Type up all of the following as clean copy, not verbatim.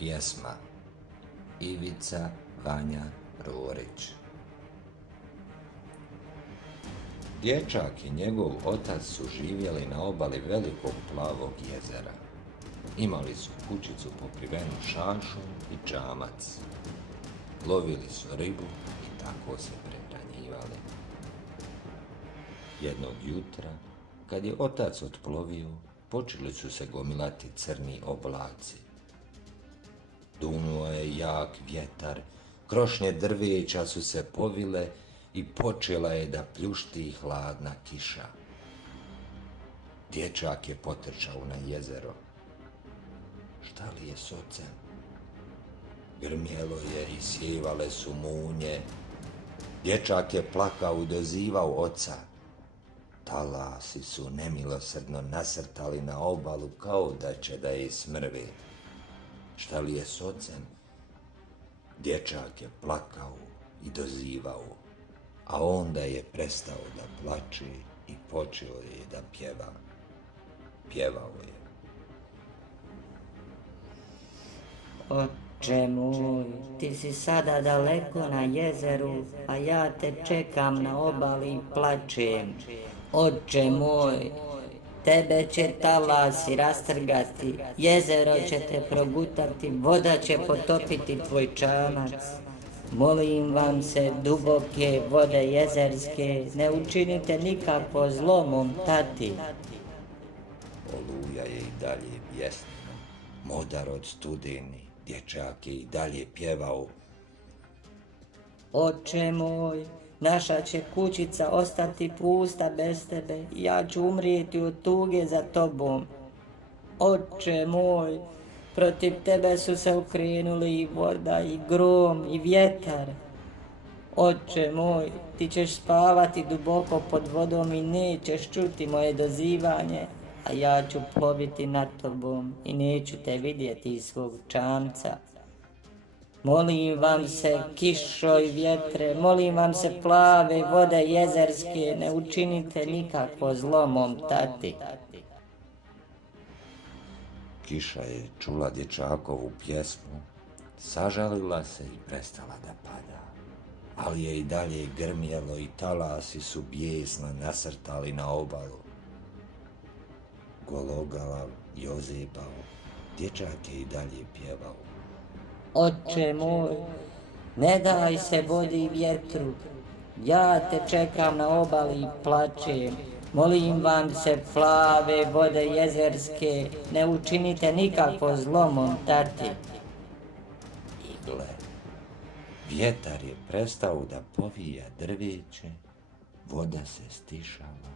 Pjesma Ivica Vanja Rorić. Dječak i njegov otac su živjeli na obali velikog plavog jezera. Imali su kućicu pokrivenu šašom i čamac. Lovili su ribu i tako se prehranjivali. Jednog jutra, kad je otac otplovio, počeli su se gomilati crni oblaci. Dunuo je jak vjetar, krošnje drveća su se povile i počela je da pljušti hladna kiša. Dječak je potrčao na jezero. Šta li je s ocem? Grmjelo je i sjevale su munje. Dječak je plakao i dozivao oca. Talasi su nemilosrdno nasrtali na obalu kao da će da je smrve. Šta li je s ocem? Dječak je plakao i dozivao, a onda je prestao da plače i počeo je da pjeva. Pjevao je. Oče moj, ti si sada daleko na jezeru, a ja te čekam na obali i plačem. Oče moj, tebe će talasi rastrgati, jezero će te progutati, voda će potopiti tvoj čamac. Molim vam se, duboke vode jezerske, ne učinite nikako zlo mom tati. Oluja je i dalje bjesnila, modar od studeni, dječak je i dalje pjevao. Oče moj, naša će kućica ostati pusta bez tebe i ja ću umrijeti od tuge za tobom. Oče moj, protiv tebe su se okrenuli i voda i grom i vjetar. Oče moj, ti ćeš spavati duboko pod vodom i nećeš čuti moje dozivanje, a ja ću ploviti nad tobom i neću te vidjeti iz svog čamca. Molim vam se, kišo i vjetre, molim vam se, plave vode jezerske, ne učinite nikakvo zlo mom tati. Kiša je čula dječakovu pjesmu, sažalila se i prestala da pada, ali je i dalje grmjelo i talasi su bijesno nasrtali na obalu. Gologalav i ozebao, dječak je i dalje pjevao. Oče moj, ne daj se vodi i vjetru, ja te čekam na obali i plačem. Molim vam se, plave vode jezerske, ne učinite nikakvo zlo mom tati. I gle, vjetar je prestao da povija drveće, voda se stišala,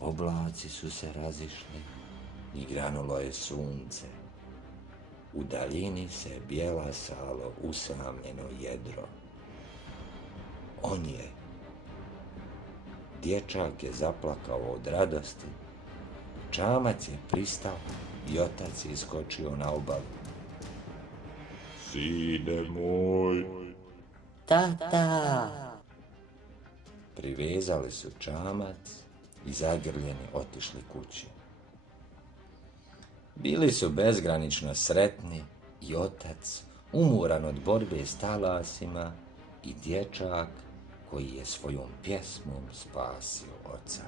oblaci su se razišli i granulo je sunce. U daljini se bjelasalo usamljeno jedro. On je. Dječak je zaplakao od radosti, čamac je pristao i otac je iskočio na obalu. Sine moj, Tata! Privezali su čamac i zagrljeni otišli kući. Bili su bezgranično sretni i otac, umoran od borbe s talasima, i dječak koji je svojom pjesmom spasio oca.